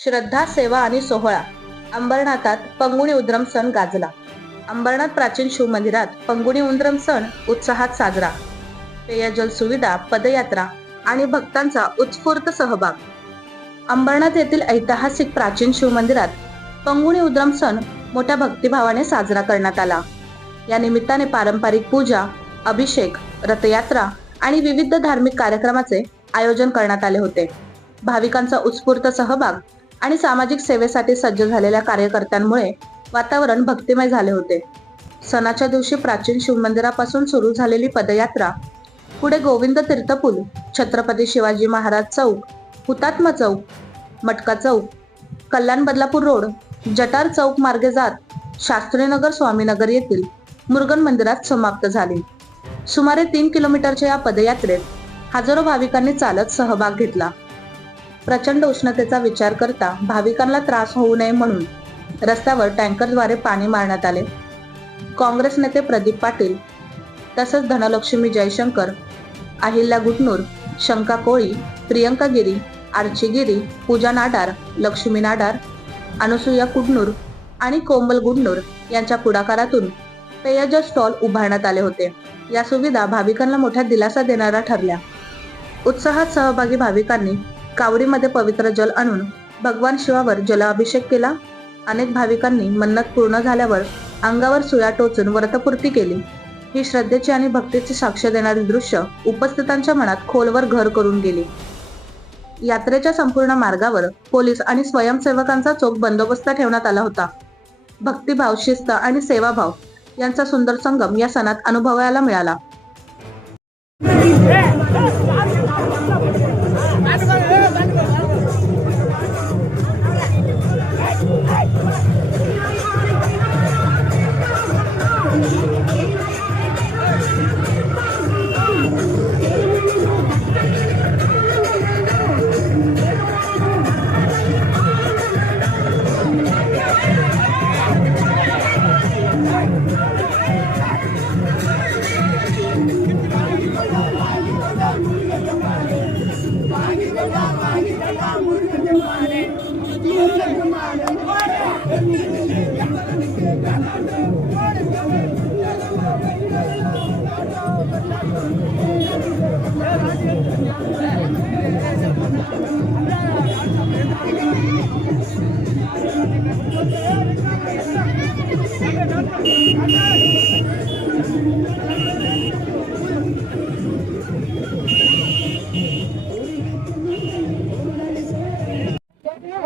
श्रद्धा, सेवा आणि सोहळा. अंबरनाथात पंगुणी उद्रम सण गाजला. अंबरनाथ प्राचीन शिवमंदिरात पंगुणी उद्रम सण उत्साहात साजरा. पेयजल सुविधा, पदयात्रा आणि भक्तांचा उत्स्फूर्त सहभाग. अंबरनाथ येथील ऐतिहासिक प्राचीन शिवमंदिरात पंगुणी उद्रम सण मोठ्या भक्तिभावाने साजरा करण्यात आला. या निमित्ताने पारंपरिक पूजा, अभिषेक, रथयात्रा आणि विविध धार्मिक कार्यक्रमाचे आयोजन करण्यात आले होते. भाविकांचा उत्स्फूर्त सहभाग आणि सामाजिक सेवेसाठी सज्ज झालेल्या कार्यकर्त्यांमुळे वातावरण भक्तिमय झाले होते. सणाच्या दिवशी प्राचीन शिवमंदिरापासून सुरू झालेली पदयात्रा पुढे गोविंद तीर्थ पूल, छत्रपती शिवाजी महाराज चौक, हुतात्मा चौक, मटका चौक, कल्याण बदलापूर रोड, जटार चौक मार्गे जात शास्त्रीनगर स्वामीनगर येथील मुरुगन मंदिरात समाप्त झाली. सुमारे 3 किलोमीटरच्या या पदयात्रेत हजारो भाविकांनी चालत सहभाग घेतला. प्रचंड उष्णतेचा विचार करता भाविकांना त्रास होऊ नये म्हणून रस्त्यावर टँकरद्वारे पाणी मारण्यात आले. काँग्रेस नेते प्रदीप पाटील तसंच धनलक्ष्मी जयशंकर, अहिल्या गुटनूर, शंका कोळी, प्रियंका गिरी, आर्ची गिरी, पूजा नाडार, लक्ष्मी नाडार, अनुसूया कुडनूर आणि कोमल गुडनूर यांच्या पुढाकारातून पेयजल स्टॉल उभारण्यात आले होते. या सुविधा भाविकांना मोठा दिलासा देणाऱ्या ठरल्या. उत्साहात सहभागी भाविकांनी कावडीमध्ये पवित्र जल आणून भगवान शिवावर जलाभिषेक केला. अनेक भाविकांनी मन्नत पूर्ण झाल्यावर अंगावर सुया टोचून व्रतपूर्ती केली. ही श्रद्धेची आणि भक्तीची साक्ष देणारी दृश्य उपस्थितांच्या मनात खोलवर घर करून गेली. यात्रेच्या संपूर्ण मार्गावर पोलीस आणि स्वयंसेवकांचा चोख बंदोबस्त ठेवण्यात आला होता. भक्तिभाव, शिस्त आणि सेवाभाव यांचा सुंदर संगम या सणात अनुभवायला मिळाला.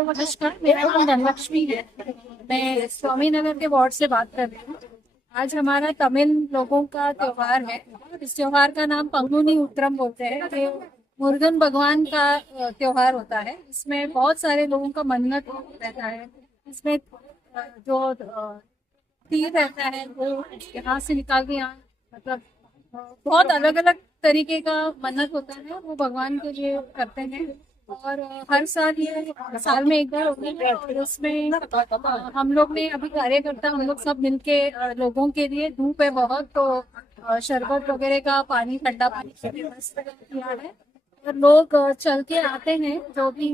नमस्कार, मेरा नाम धनलक्ष्मी है। मैं स्वामीनगर के वार्ड से बात कर रही हूँ। आज हमारा तमिल लोगों का त्योहार है। इस त्योहार का नाम पंगुनी उत्रम बोलते हैं। ये मुरुगन भगवान का त्योहार होता है। इसमें बहुत सारे लोगों का मन्नत रहता है। इसमें जो तीर रहता है वो यहाँ से निकाल के यहाँ मतलब बहुत अलग अलग तरीके का मन्नत होता है, वो भगवान के लिए करते हैं। और हर साल ये साल में एक बार होती है। और उसमें हम लोग ने अभी कार्यकर्ता हम लोग सब मिलके लोगों के लिए, धूप है बहुत तो शरबत वगैरह का पानी, ठंडा पानी की व्यवस्था किया है। और लोग चल के आते हैं, जो भी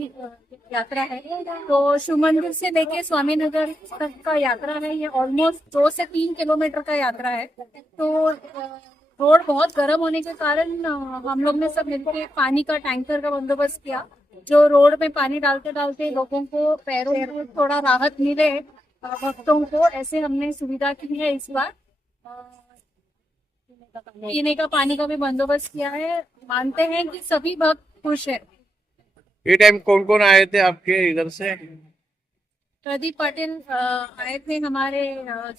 यात्रा है। तो शिव मंदिर से लेके स्वामीनगर तक का यात्रा है। ये ऑलमोस्ट 2 से 3 किलोमीटर का यात्रा है। तो रोड बहुत गर्म होने के कारण हम लोग ने सब मिलकर पानी का टैंकर का बंदोबस्त किया, जो रोड में पानी डालते डालते लोगों को पैरों को थोड़ा राहत मिले, भक्तों को, ऐसे हमने सुविधा की है। इस बार पीने का पानी का भी बंदोबस्त किया है। मानते हैं कि सभी भक्त खुश है। ये टाइम कौन कौन आए थे आपके इधर से? प्रदीप पाटिल आए थे, हमारे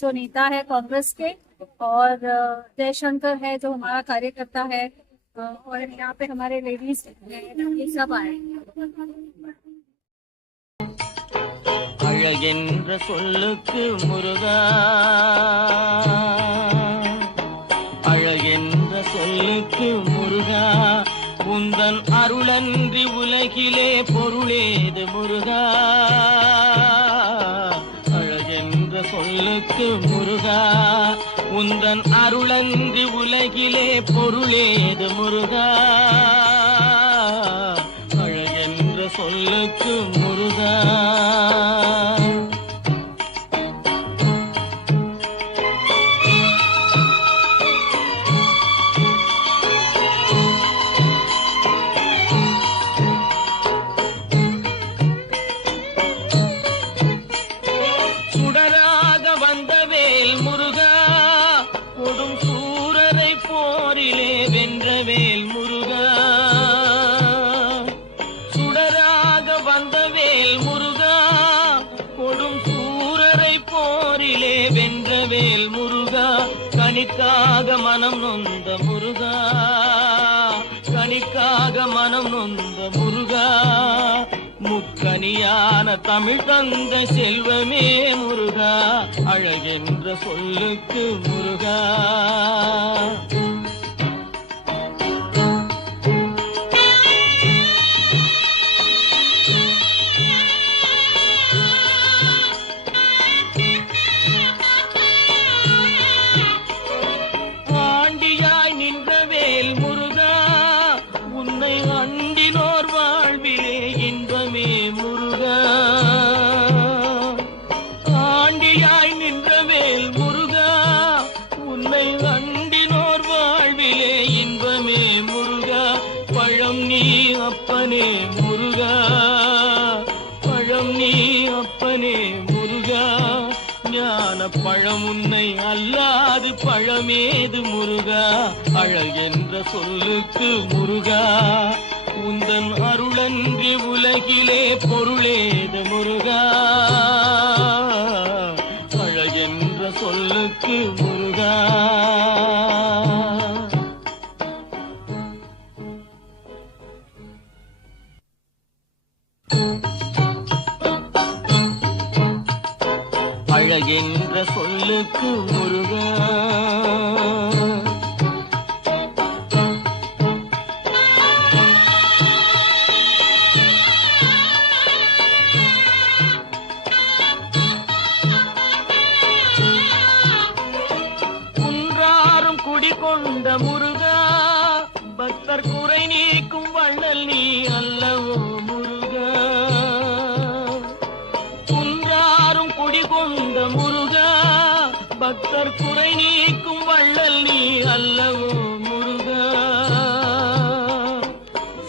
जो नेता है कांग्रेस के, और जयशंकर है जो हमारा कार्यकर्ता है, और यहाँ पे हमारे लेडीज ये सब आए। அழகென்ற சொல்லுக்கு முருகா, அழகென்ற சொல்லுக்கு முருகா, உந்தன் அருளன்றி உலகிலே பொருளேது முருகா. அழகென்ற சொல்லுக்கு முருகா, உந்தன் அருளன்றி உலகிலே பொருளேது முருகா. அழகென்ற சொல்லுக்கு முருகா. சுடராக வந்த வேல் முருகா, கொடும் சூரரை போரிலே வென்ற வேல் முருகா. சுடராக வந்த வேல் முருகா, கொடும் சூரரை போரிலே வென்ற வேல் முருகா. கனிக்காக மனம் நொந்த முருகா, கனிக்காக மனம் நொந்த முருகா. முக்கனியான தமிழ் தந்த செல்வமே முருகா, அழகென்ற சொல்லுக்கு முருகா. ஆண்டியாய் நின்ற வேல் முருகா, உன்னை அண்டினோர் வாழ்விலே இன்பமே முருகா. ஆண்டியாய் நின்ற வேல் முருகா, உன்னை அண்டினோர் வாழ்விலே இன்பமே முருகா. பழம் நீ அப்பனே முருகா, பழம் நீ அப்பனே முருகா. ஞான பழம் உன்னை அல்லாது பழமேது முருகா, அழகென்ற சொல்லுக்கு முருகா. உந்தன் அருளன்றி உலகிலே பொருளேது முருகா, அழகென்ற சொல்லுக்கு முருகா. அழகென்ற சொல்லுக்கு முருகா. குன்றாரும் குடிகொண்ட முருகா, பக்தர் குறை நீக்கும் வள்ளல் நீ அல்லவோ முருகா. குன்றாரும் குடிகொண்ட முருகா, பக்தர் குறை நீக்கும் வள்ளல் நீ அல்லவோ முருகா.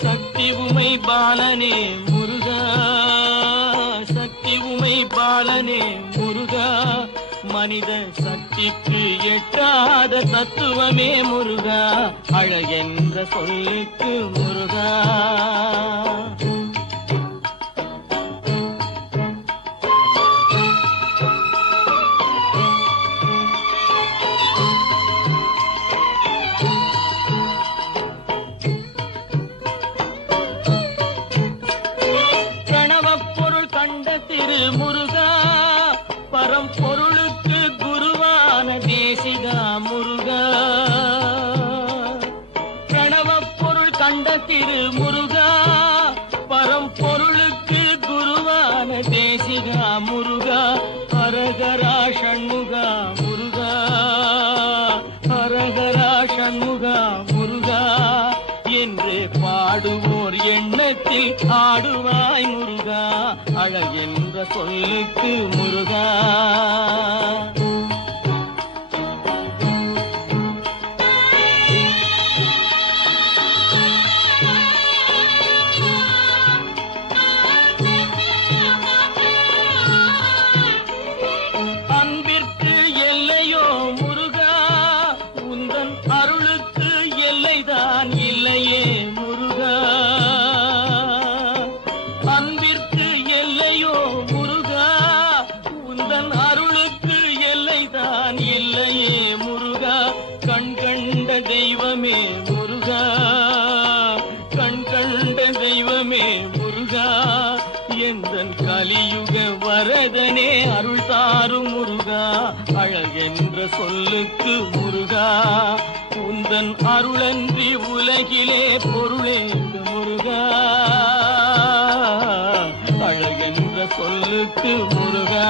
சக்தி உமை பாலனே முருகா, சக்தி உமை பாலனே முருகா. மனித சக்திக்கு எட்டாத தத்துவமே முருகா, அழகென்ற சொல்லுக்கு முருகா. கணவப் பொருள் கண்ட திரு முருகா, பரம்பொருளுக்கு குருவான தேசிகா முருகா. கணவப் பொருள் கண்ட திரு முருகா, பரம்பொருளுக்கு குருவான தேசிகா முருகா. ஹரஹரா ஷண்முகா முருகா, ஹரஹரா ஷண்முகா முருகா. என்று பாடுவோர் எண்ணத்தில் ஆடுவாய் முருகா, அழகென்ற சொல்லுக்கு முருகா. அன்பிற்கு எல்லையோ முருகா, உந்தன் அருளுக்கு எல்லைதான் இல்லையே முருகா. அன்பிற்கு எல்லையோ முருகா, உந்தன் அருளுக்கு எல்லைதான் இல்லையே முருகா. கண் கண்ட தெய்வமே முருகா, கண் கண்ட தெய்வமே முருகா. எந்தன் கலியுக வரதனே அருள் தாரும் முருகா, அழகென்ற சொல்லுக்கு முருகா. உந்தன் அருளன்றி உலகிலே பொருளேது முருகா, அழகென்ற சொல்லுக்கு முருகா.